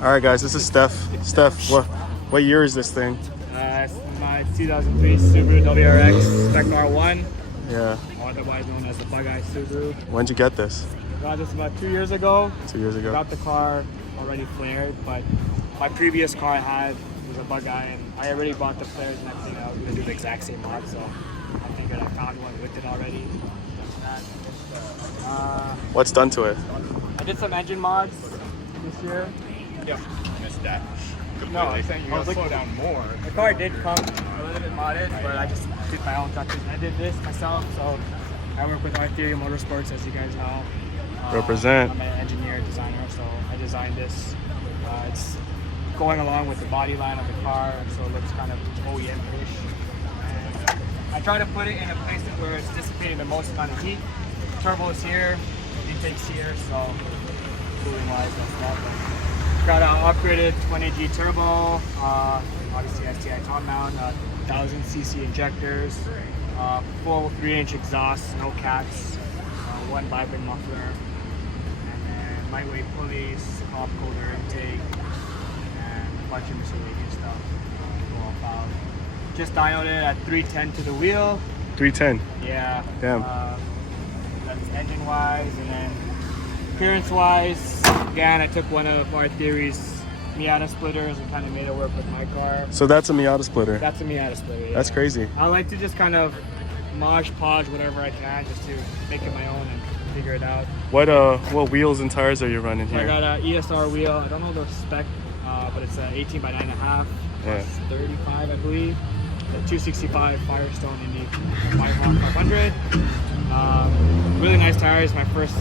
All right, guys, this is Stef. Stef, what year is this thing? It's my 2003 Subaru WRX Spec R1. Yeah. Otherwise known as the Bug-Eye Subaru. When'd you get this? Got this about 2 years ago. 2 years ago. Got the car already flared, but my previous car I had was a Bug-Eye, and I already bought the flares and everything. I was going to do the exact same mod, so I figured I found one with it already. What's done to it? I did some engine mods this year. Yeah, missed that. No, I think you gotta slow down more. The car did come a little bit modded, but I just did my own touches. I did this myself, so I work with R Theory Motorsports, as you guys know. Represent. I'm an engineer, designer, so I designed this. It's going along with the body line of the car, so it looks kind of OEM-ish. I try to put it in a place where it's dissipating the most amount of heat. Turbo is here, intake's here, so cooling-wise, that's that. Got an upgraded 20G turbo, obviously STI top mount, 1000cc injectors, full 3-inch exhaust, no cats, one vibrant muffler, and then lightweight pulleys, top coater intake, and a bunch of miscellaneous stuff. Go all fouled. Just dynoed it at 310 to the wheel. 310. Yeah. Damn. That's engine-wise, and then appearance-wise, again, I took one of R Theory's Miata splitters and kind of made it work with my car. So that's a Miata splitter. That's a Miata splitter. Yeah. That's crazy. I like to just kind of modge podge whatever I can just to make it my own and figure it out. What wheels and tires are you running So I here? got an ESR wheel. I don't know the spec, but it's an 18 by 9.5 plus 35, I believe. The 265 Firestone Indy 500. Really nice tires. My first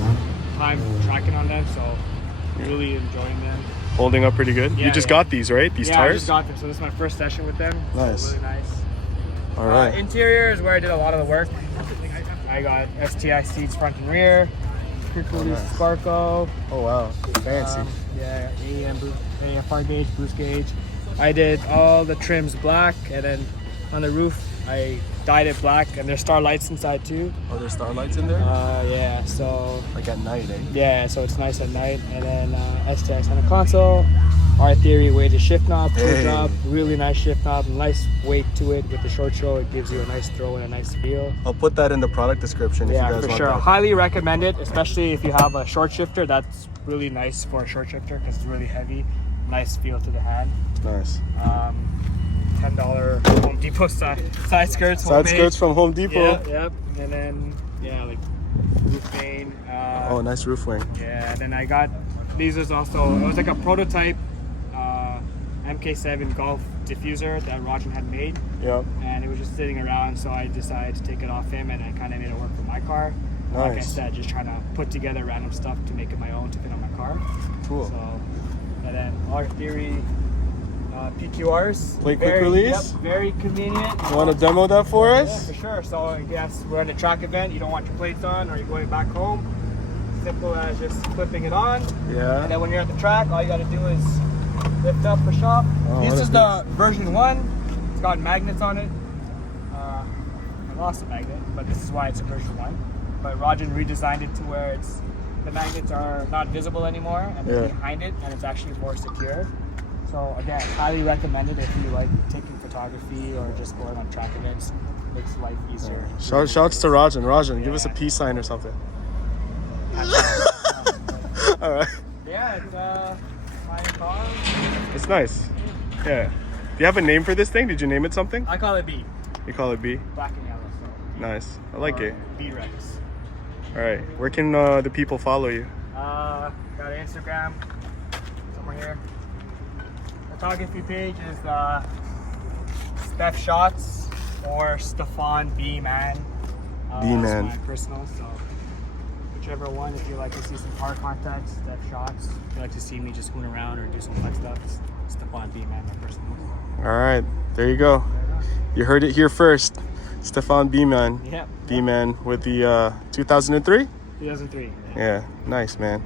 time tracking on them, so really enjoying them. Holding up pretty good? Yeah, You just got these, right? These I tires? just got them, so this is my first session with them. Nice. So really nice. All right. Interior is where I did a lot of the work. I got STI seats front and rear, quick release Sparco. Oh, wow. Fancy. Yeah, AM fog gauge, boost gauge. I did all the trims black, and then on the roof I dyed it black, and there's star lights inside too. Are there starlights in there? Yeah, so Like at night, eh? yeah, so it's nice at night. And then STI center console, R Theory weighted shift knob, push knob, really nice shift knob, nice weight to it with the short show. It gives you a nice throw and a nice feel. I'll put that in the product description if you Yeah, guys for want sure. that. Highly recommend it, especially if you have a short shifter. That's really nice for a short shifter because it's really heavy. Nice feel to the hand. Nice. $10 Home Depot side skirts. Side homemade. skirts from Home Depot. Yeah, yep. And then like roof vane. Oh, nice roof wing. Yeah, and then I got these was also it was like a prototype MK7 Golf diffuser that Rajan had made. Yep. And it was just sitting around, so I decided to take it off him, and I kind of made it work for my car. Nice. Like I said, just trying to put together random stuff to make it my own to fit on my car. Cool. So, and then R Theory PQRs. Play quick release? Yep, very convenient. You want to demo that for Yeah, us? for sure. So I guess we're in a track event. You don't want your plates on, or you're going back home. Simple as just clipping it on. And Yeah. then when you're at the track, all you got to do is lift up for shop. Oh, This what is is the version 1. It's got magnets on it. I lost the magnet, but this is why it's a version 1. But Rajan redesigned it to where the magnets are not visible anymore, and they're behind it, and it's actually more secure. So again, highly recommended if you like taking photography or just going on track events. Makes life easier. Shouts to Rajan. Rajan, give us a peace sign or something. All right. Yeah, it's my car. It's nice. Yeah. Do you have a name for this thing? Did you name it something? I call it B. You call it B? Black and yellow. So. Nice. I like it. B-Rex. All right. Where can the people follow you? Got an Instagram somewhere here. Photography page is Stef Shots or Stefan B Man. B-Man. That's my personal, so whichever one. If you like to see some car contacts, Stef Shots. If you like to see me just scooting around or do some flex stuff, it's Stefan B Man, my personal. All right. There you go. You heard it here first. Stefan B-Man. Yep. B-Man with the 2003? 2003. Yeah. Nice, man.